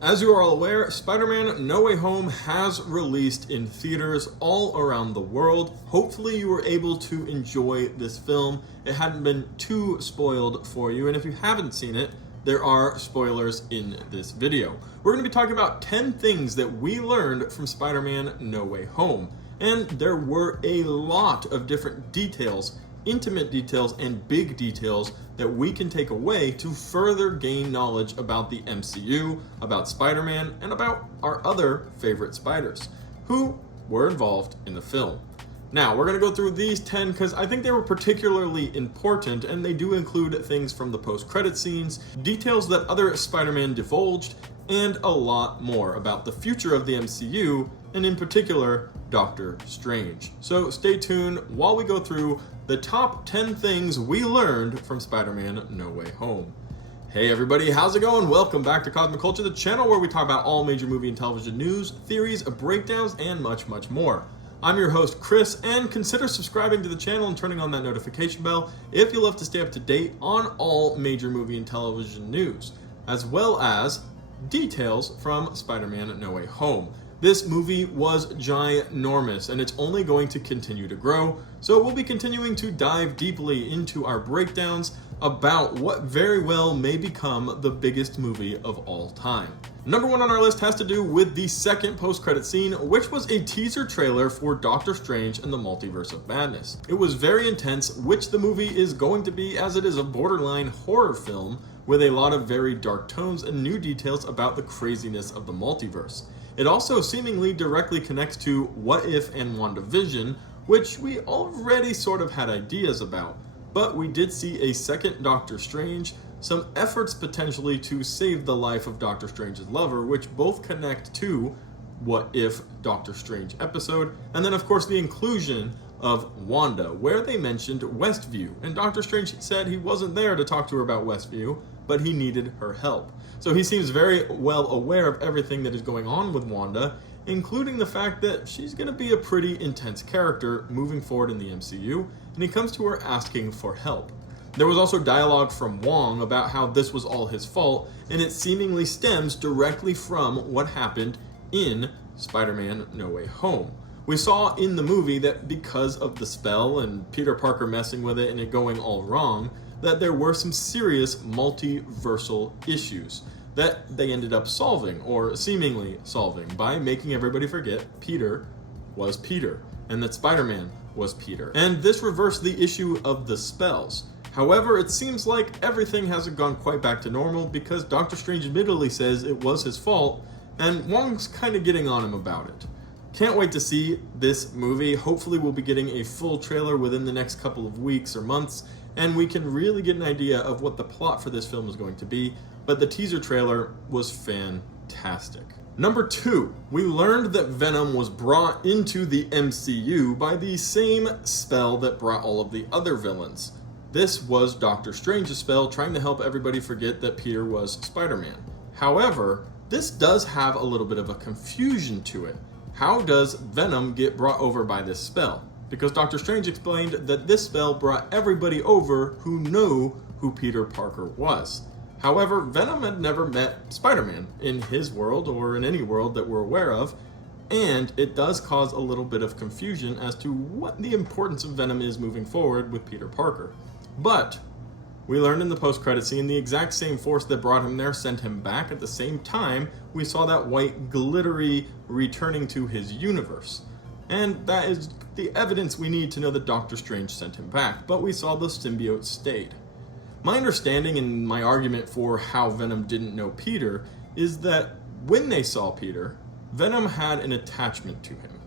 As you are all aware, Spider-Man No Way Home has released in theaters all around the world. Hopefully you were able to enjoy this film. It hadn't been too spoiled for you, and if you haven't seen it, there are spoilers in this video. We're going to be talking about 10 things that we learned from Spider-Man No Way Home. And there were a lot of different details, intimate details and big details that we can take away to further gain knowledge about the MCU, about Spider-Man, and about our other favorite spiders who were involved in the film. Now, we're going to go through these 10 because I think they were particularly important, and they do include things from the post-credit scenes, details that other Spider-Man divulged, and a lot more about the future of the MCU, and in particular, Doctor Strange. So stay tuned while we go through the top 10 things we learned from Spider-Man No Way Home. Hey everybody, how's it going? Welcome back to Cosmic Culture, the channel where we talk about all major movie and television news, theories, breakdowns, and much, much more. I'm your host, Chris, and consider subscribing to the channel and turning on that notification bell if you love to stay up to date on all major movie and television news, as well as details from Spider-Man No Way Home. This movie was ginormous, and it's only going to continue to grow, so we'll be continuing to dive deeply into our breakdowns about what very well may become the biggest movie of all time. Number one on our list has to do with the second post-credit scene, which was a teaser trailer for Doctor Strange and the Multiverse of Madness. It was very intense, which the movie is going to be, as it is a borderline horror film with a lot of very dark tones and new details about the craziness of the multiverse. It also seemingly directly connects to What If and WandaVision, which we already sort of had ideas about, but we did see a second Doctor Strange, some efforts potentially to save the life of Doctor Strange's lover, which both connect to What If Doctor Strange episode, and then of course the inclusion of Wanda, where they mentioned Westview, and Doctor Strange said he wasn't there to talk to her about Westview, but he needed her help. So he seems very well aware of everything that is going on with Wanda, including the fact that she's going to be a pretty intense character moving forward in the MCU, and he comes to her asking for help. There was also dialogue from Wong about how this was all his fault, and it seemingly stems directly from what happened in Spider-Man No Way Home. We saw in the movie that because of the spell and Peter Parker messing with it and it going all wrong, that there were some serious multiversal issues that they ended up solving, or seemingly solving, by making everybody forget Peter was Peter, and that Spider-Man was Peter. And this reversed the issue of the spells. However, it seems like everything hasn't gone quite back to normal because Doctor Strange admittedly says it was his fault, and Wong's kind of getting on him about it. Can't wait to see this movie. Hopefully we'll be getting a full trailer within the next couple of weeks or months, and we can really get an idea of what the plot for this film is going to be, but the teaser trailer was fantastic. Number 2, we learned that Venom was brought into the MCU by the same spell that brought all of the other villains. This was Doctor Strange's spell trying to help everybody forget that Peter was Spider-Man. However, this does have a little bit of a confusion to it. How does Venom get brought over by this spell? Because Doctor Strange explained that this spell brought everybody over who knew who Peter Parker was. However, Venom had never met Spider-Man in his world or in any world that we're aware of, and it does cause a little bit of confusion as to what the importance of Venom is moving forward with Peter Parker. But we learned in the post-credit scene the exact same force that brought him there sent him back. At the same time, we saw that white glittery returning to his universe. And that is the evidence we need to know that Doctor Strange sent him back, but we saw the symbiote stayed. My understanding and my argument for how Venom didn't know Peter is that when they saw Peter, Venom had an attachment to him.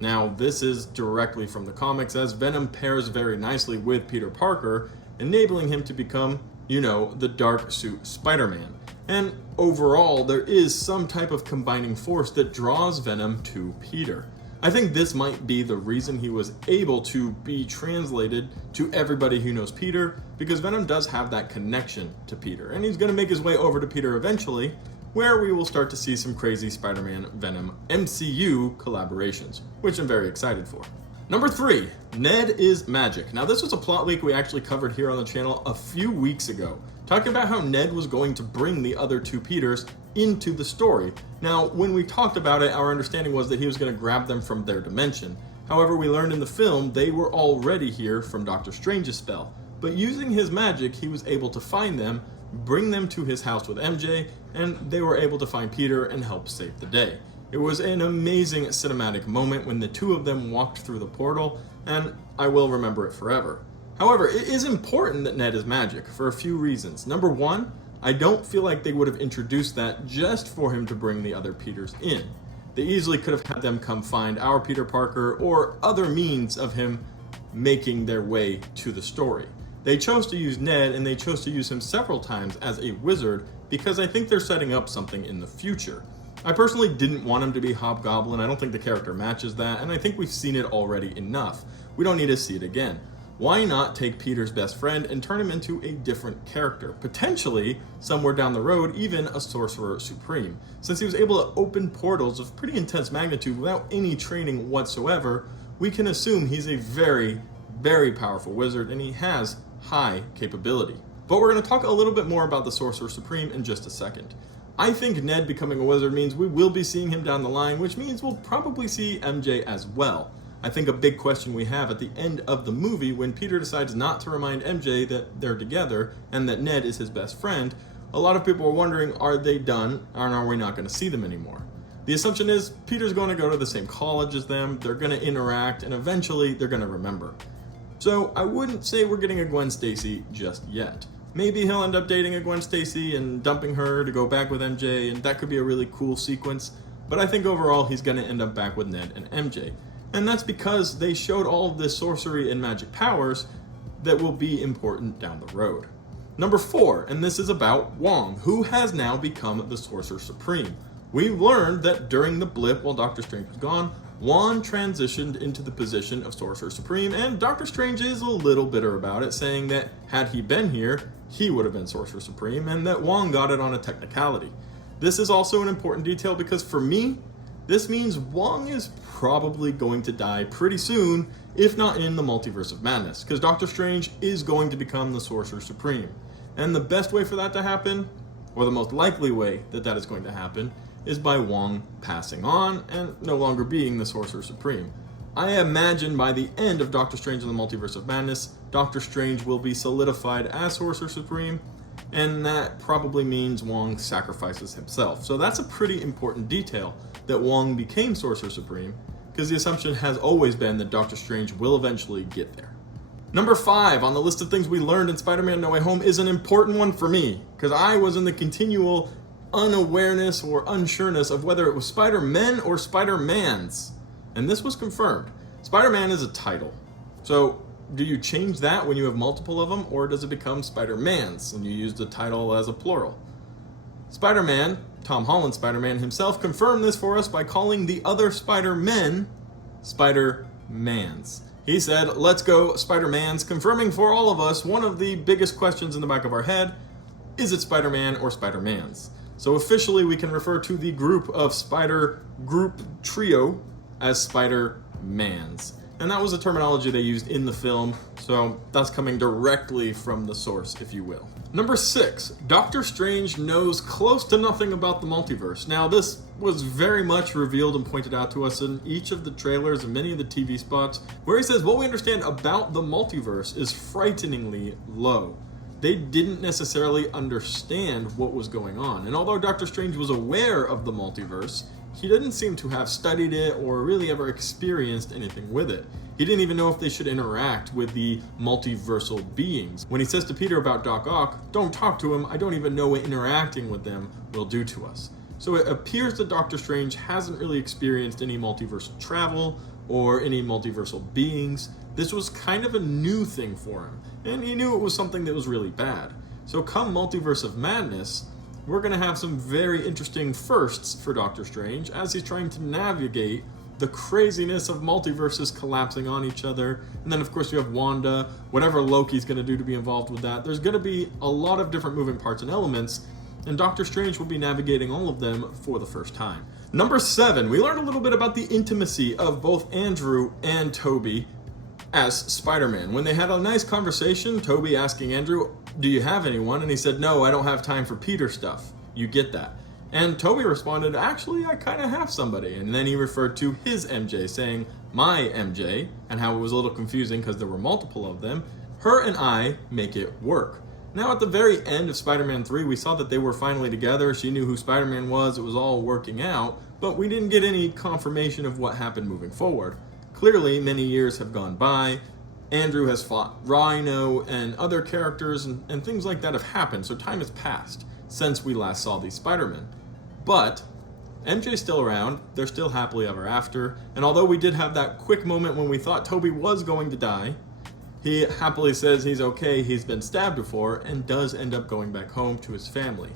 Now, this is directly from the comics, as Venom pairs very nicely with Peter Parker, enabling him to become, the dark suit Spider-Man. And overall, there is some type of combining force that draws Venom to Peter. I think this might be the reason he was able to be translated to everybody who knows Peter, because Venom does have that connection to Peter, and he's going to make his way over to Peter eventually, where we will start to see some crazy Spider-Man Venom MCU collaborations, which I'm very excited for. Number 3, Ned is magic. Now this was a plot leak we actually covered here on the channel a few weeks ago, talking about how Ned was going to bring the other two Peters into the story. Now, when we talked about it, our understanding was that he was going to grab them from their dimension. However, we learned in the film they were already here from Doctor Strange's spell. But using his magic, he was able to find them, bring them to his house with MJ, and they were able to find Peter and help save the day. It was an amazing cinematic moment when the two of them walked through the portal, and I will remember it forever. However, it is important that Ned is magic for a few reasons. Number one, I don't feel like they would have introduced that just for him to bring the other Peters in. They easily could have had them come find our Peter Parker or other means of him making their way to the story. They chose to use Ned, and they chose to use him several times as a wizard because I think they're setting up something in the future. I personally didn't want him to be Hobgoblin. I don't think the character matches that, and I think we've seen it already enough. We don't need to see it again. Why not take Peter's best friend and turn him into a different character? Potentially, somewhere down the road, even a Sorcerer Supreme. Since he was able to open portals of pretty intense magnitude without any training whatsoever, we can assume he's a very, very powerful wizard, and he has high capability. But we're going to talk a little bit more about the Sorcerer Supreme in just a second. I think Ned becoming a wizard means we will be seeing him down the line, which means we'll probably see MJ as well. I think a big question we have at the end of the movie when Peter decides not to remind MJ that they're together and that Ned is his best friend, a lot of people are wondering, are they done, or are we not going to see them anymore? The assumption is Peter's going to go to the same college as them, they're going to interact, and eventually they're going to remember. So I wouldn't say we're getting a Gwen Stacy just yet. Maybe he'll end up dating a Gwen Stacy and dumping her to go back with MJ, and that could be a really cool sequence, but I think overall he's going to end up back with Ned and MJ. And that's because they showed all of the sorcery and magic powers that will be important down the road. Number 4, and this is about Wong, who has now become the Sorcerer Supreme. We learned that during the blip while Doctor Strange was gone, Wong transitioned into the position of Sorcerer Supreme, and Doctor Strange is a little bitter about it, saying that had he been here, he would have been Sorcerer Supreme, and that Wong got it on a technicality. This is also an important detail because for me, this means Wong is probably going to die pretty soon, if not in the Multiverse of Madness, because Doctor Strange is going to become the Sorcerer Supreme. And the best way for that to happen, or the most likely way that that is going to happen, is by Wong passing on and no longer being the Sorcerer Supreme. I imagine by the end of Doctor Strange in the Multiverse of Madness, Doctor Strange will be solidified as Sorcerer Supreme, and that probably means Wong sacrifices himself. So that's a pretty important detail, that Wong became Sorcerer Supreme, because the assumption has always been that Doctor Strange will eventually get there. Number 5 on the list of things we learned in Spider-Man No Way Home is an important one for me, because I was in the continual unawareness or unsureness of whether it was Spider-Men or Spider-Mans. And this was confirmed. Spider-Man is a title. So do you change that when you have multiple of them, or does it become Spider-Mans and you use the title as a plural? Spider-Man, Tom Holland Spider-Man himself, confirmed this for us by calling the other Spider-Men Spider-Mans. He said, "Let's go Spider-Mans," confirming for all of us one of the biggest questions in the back of our head: is it Spider-Man or Spider-Mans? So officially we can refer to the group of Spider group trio as Spider-Mans. And that was the terminology they used in the film, so that's coming directly from the source, if you will. Number 6, Doctor Strange knows close to nothing about the multiverse. Now, this was very much revealed and pointed out to us in each of the trailers and many of the TV spots, where he says what we understand about the multiverse is frighteningly low. They didn't necessarily understand what was going on. And although Doctor Strange was aware of the multiverse, he didn't seem to have studied it or really ever experienced anything with it. He didn't even know if they should interact with the multiversal beings. When he says to Peter about Doc Ock, "Don't talk to him, I don't even know what interacting with them will do to us." So it appears that Doctor Strange hasn't really experienced any multiversal travel or any multiversal beings. This was kind of a new thing for him, and he knew it was something that was really bad. So come Multiverse of Madness, we're going to have some very interesting firsts for Doctor Strange as he's trying to navigate the craziness of multiverses collapsing on each other. And then, of course, you have Wanda, whatever Loki's going to do to be involved with that. There's going to be a lot of different moving parts and elements, and Doctor Strange will be navigating all of them for the first time. Number 7, we learned a little bit about the intimacy of both Andrew and Tobey as Spider-Man. When they had a nice conversation, Tobey asking Andrew, "Do you have anyone?" And he said, "No, I don't have time for Peter stuff." You get that. And Toby responded, actually, I kind of have somebody. And then he referred to his MJ, saying, my MJ, and how it was a little confusing because there were multiple of them. Her and I make it work. Now, at the very end of Spider-Man 3, we saw that they were finally together. She knew who Spider-Man was. It was all working out. But we didn't get any confirmation of what happened moving forward. Clearly, many years have gone by. Andrew has fought Rhino and other characters, and things like that have happened. So time has passed since we last saw these Spider-Men. But MJ's still around. They're still happily ever after. And although we did have that quick moment when we thought Toby was going to die, he happily says he's okay, he's been stabbed before, and does end up going back home to his family.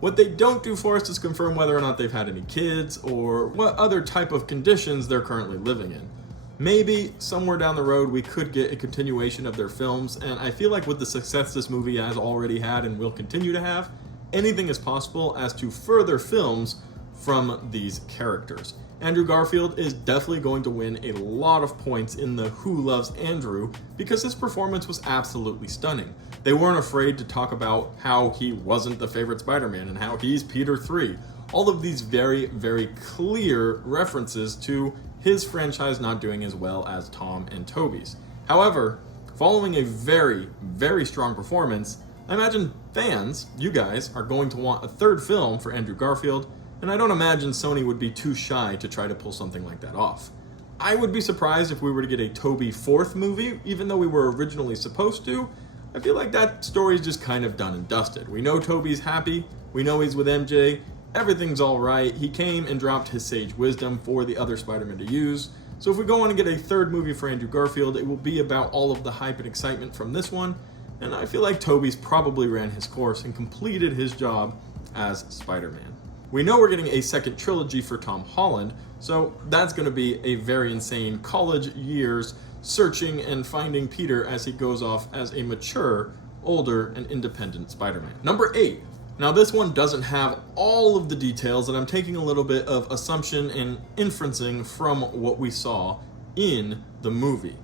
What they don't do for us is confirm whether or not they've had any kids, or what other type of conditions they're currently living in. Maybe somewhere down the road we could get a continuation of their films, and I feel like with the success this movie has already had and will continue to have, anything is possible as to further films from these characters. Andrew Garfield is definitely going to win a lot of points in the Who Loves Andrew because his performance was absolutely stunning. They weren't afraid to talk about how he wasn't the favorite Spider-Man and how he's Peter 3. All of these very, very clear references to his franchise not doing as well as Tom and Tobey's. However, following a very, very strong performance, I imagine fans, you guys, are going to want a third film for Andrew Garfield, and I don't imagine Sony would be too shy to try to pull something like that off. I would be surprised if we were to get a Tobey fourth movie, even though we were originally supposed to. I feel like that story's just kind of done and dusted. We know Tobey's happy, we know he's with MJ, everything's alright, he came and dropped his sage wisdom for the other Spider-Man to use. So if we go on and get a third movie for Andrew Garfield, it will be about all of the hype and excitement from this one, and I feel like Tobey's probably ran his course and completed his job as Spider-Man. We know we're getting a second trilogy for Tom Holland, so that's going to be a very insane college years searching and finding Peter as he goes off as a mature, older, and independent Spider-Man. Number 8. Now this one doesn't have all of the details, and I'm taking a little bit of assumption and inferencing from what we saw in the movie.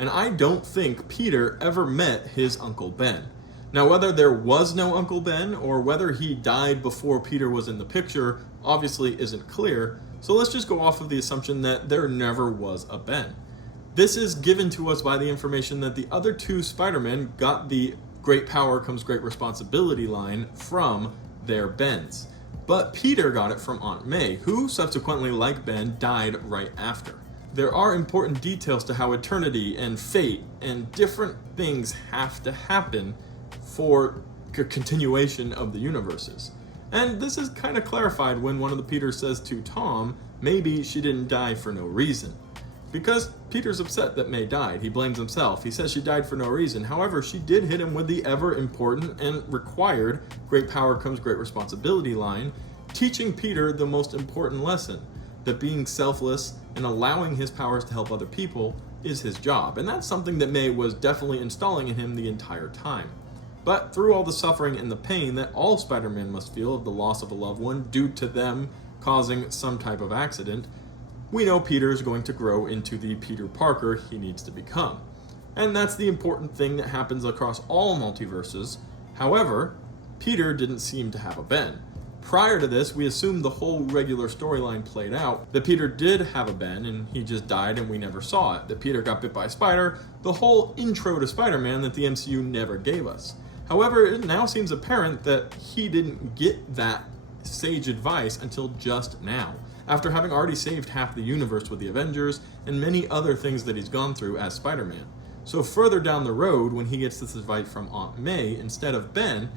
And I don't think Peter ever met his Uncle Ben. Now, whether there was no Uncle Ben or whether he died before Peter was in the picture obviously isn't clear, so let's just go off of the assumption that there never was a Ben. This is given to us by the information that the other two Spider-Men got the great power comes great responsibility line from their Bens. But Peter got it from Aunt May, who subsequently, like Ben, died right after. There are important details to how eternity and fate and different things have to happen for a continuation of the universes. And this is kind of clarified when one of the Peters says to Tom, maybe she didn't die for no reason. Because Peter's upset that May died. He blames himself. He says she died for no reason. However, she did hit him with the ever important and required great power comes great responsibility line, teaching Peter the most important lesson, that being selfless and allowing his powers to help other people is his job. And that's something that May was definitely installing in him the entire time. But through all the suffering and the pain that all Spider-Man must feel of the loss of a loved one due to them causing some type of accident, we know Peter is going to grow into the Peter Parker he needs to become. And that's the important thing that happens across all multiverses. However, Peter didn't seem to have a Ben. Prior to this, we assumed the whole regular storyline played out, that Peter did have a Ben and he just died and we never saw it, that Peter got bit by a spider, the whole intro to Spider-Man that the MCU never gave us. However, it now seems apparent that he didn't get that sage advice until just now, after having already saved half the universe with the Avengers and many other things that he's gone through as Spider-Man. So further down the road, when he gets this advice from Aunt May instead of Ben,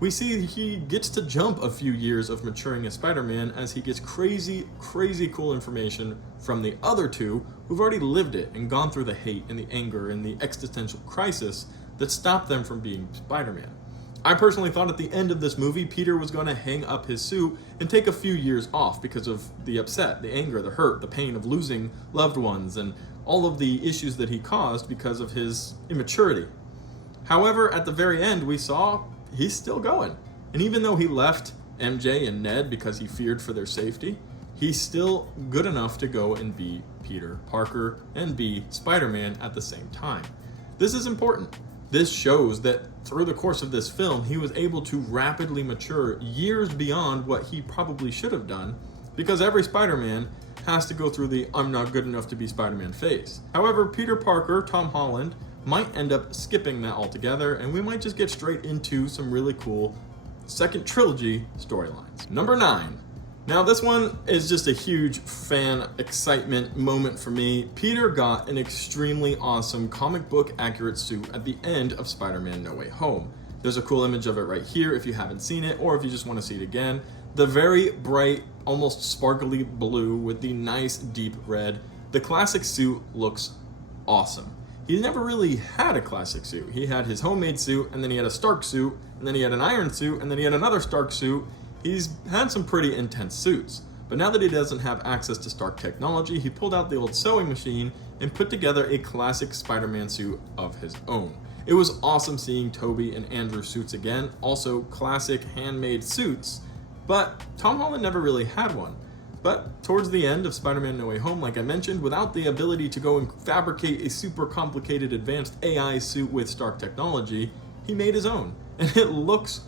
we see he gets to jump a few years of maturing as Spider-Man as he gets crazy, crazy cool information from the other two who've already lived it and gone through the hate and the anger and the existential crisis that stopped them from being Spider-Man. I personally thought at the end of this movie, Peter was going to hang up his suit and take a few years off because of the upset, the anger, the hurt, the pain of losing loved ones, and all of the issues that he caused because of his immaturity. However, at the very end, we saw he's still going. And even though he left MJ and Ned because he feared for their safety, he's still good enough to go and be Peter Parker and be Spider-Man at the same time. This is important This shows that through the course of this film, he was able to rapidly mature years beyond what he probably should have done, because every Spider-Man has to go through the "I'm not good enough to be Spider-Man" phase. However, Peter Parker, Tom Holland, might end up skipping that altogether, and we might just get straight into some really cool second trilogy storylines. Number 9. Now this one is just a huge fan excitement moment for me. Peter got an extremely awesome comic book accurate suit at the end of Spider-Man No Way Home. There's a cool image of it right here if you haven't seen it, or if you just want to see it again. The very bright, almost sparkly blue with the nice deep red. The classic suit looks awesome. He never really had a classic suit. He had his homemade suit, and then he had a Stark suit, and then he had an Iron suit, and then he had another Stark suit. He's had some pretty intense suits, but now that he doesn't have access to Stark technology, he pulled out the old sewing machine and put together a classic Spider-Man suit of his own. It was awesome seeing Tobey and Andrew suits again, also classic handmade suits, but Tom Holland never really had one. But towards the end of Spider-Man No Way Home, like I mentioned, without the ability to go and fabricate a super complicated advanced AI suit with Stark technology, he made his own, and it looks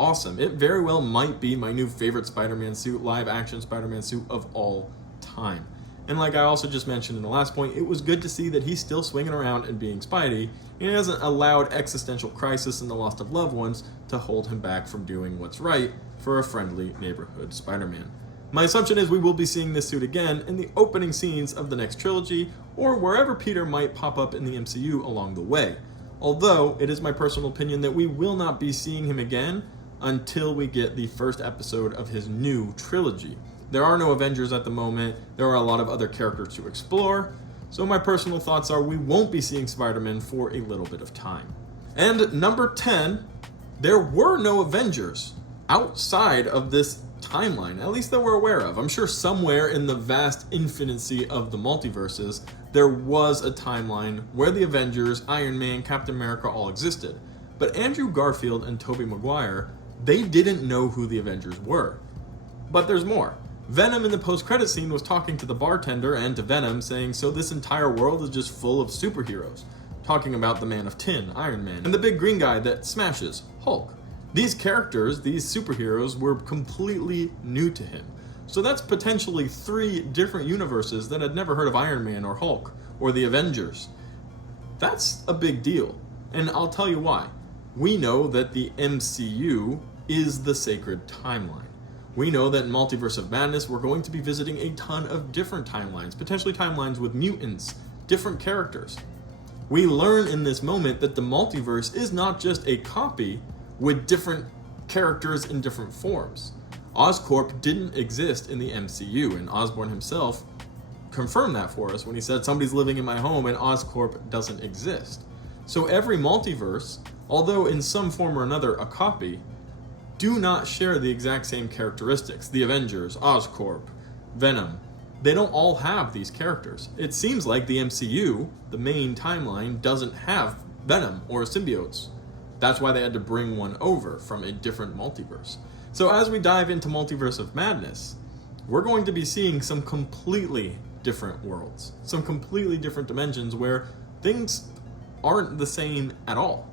awesome. It very well might be my new favorite Spider-Man suit, live action Spider-Man suit of all time. And like I also just mentioned in the last point, it was good to see that he's still swinging around and being Spidey, and he hasn't allowed existential crisis and the loss of loved ones to hold him back from doing what's right for a friendly neighborhood Spider-Man. My assumption is we will be seeing this suit again in the opening scenes of the next trilogy, or wherever Peter might pop up in the MCU along the way. Although, it is my personal opinion that we will not be seeing him again until we get the first episode of his new trilogy. There are no Avengers at the moment, there are a lot of other characters to explore, so my personal thoughts are we won't be seeing Spider-Man for a little bit of time. And number 10, there were no Avengers outside of this timeline, at least that we're aware of. I'm sure somewhere in the vast infinity of the multiverses, there was a timeline where the Avengers, Iron Man, Captain America all existed. But Andrew Garfield and Tobey Maguire, they didn't know who the Avengers were. But there's more. Venom in the post-credit scene was talking to the bartender and to Venom, saying, so this entire world is just full of superheroes. Talking about the Man of Tin, Iron Man, and the big green guy that smashes, Hulk. These characters, these superheroes, were completely new to him. So that's potentially 3 different universes that had never heard of Iron Man or Hulk or the Avengers. That's a big deal, and I'll tell you why. We know that the MCU is the sacred timeline. We know that in Multiverse of Madness, we're going to be visiting a ton of different timelines, potentially timelines with mutants, different characters. We learn in this moment that the multiverse is not just a copy with different characters in different forms. Oscorp didn't exist in the MCU, and Osborn himself confirmed that for us when he said somebody's living in my home and Oscorp doesn't exist. So every multiverse, although in some form or another a copy, do not share the exact same characteristics. The Avengers, Oscorp, Venom, they don't all have these characters. It seems like the MCU, the main timeline, doesn't have Venom or symbiotes. That's why they had to bring one over from a different multiverse. So as we dive into Multiverse of Madness, we're going to be seeing some completely different worlds, some completely different dimensions where things aren't the same at all.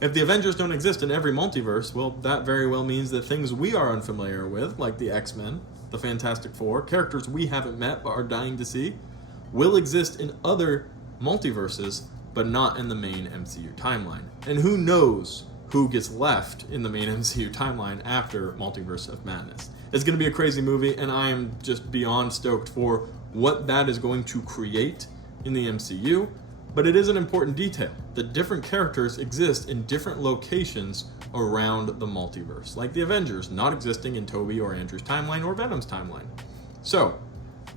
If the Avengers don't exist in every multiverse, well, that very well means that things we are unfamiliar with, like the X-Men, the Fantastic Four, characters we haven't met but are dying to see, will exist in other multiverses, but not in the main MCU timeline. And who knows who gets left in the main MCU timeline after Multiverse of Madness. It's going to be a crazy movie, and I am just beyond stoked for what that is going to create in the MCU, but it is an important detail that different characters exist in different locations around the multiverse, like the Avengers not existing in Tobey or Andrew's timeline or Venom's timeline. So,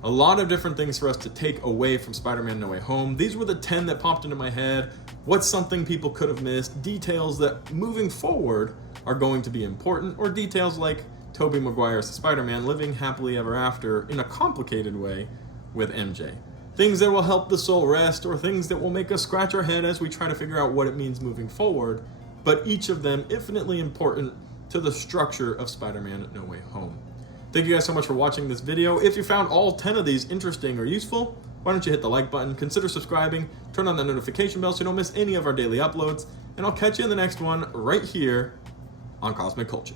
a lot of different things for us to take away from Spider-Man No Way Home. These were the 10 that popped into my head. What's something people could have missed? Details that moving forward are going to be important, or details like Tobey Maguire's Spider-Man living happily ever after in a complicated way with MJ. Things that will help the soul rest, or things that will make us scratch our head as we try to figure out what it means moving forward, but each of them infinitely important to the structure of Spider-Man No Way Home. Thank you guys so much for watching this video. If you found all 10 of these interesting or useful, why don't you hit the like button, consider subscribing, turn on the notification bell so you don't miss any of our daily uploads, and I'll catch you in the next one right here on Cosmic Culture.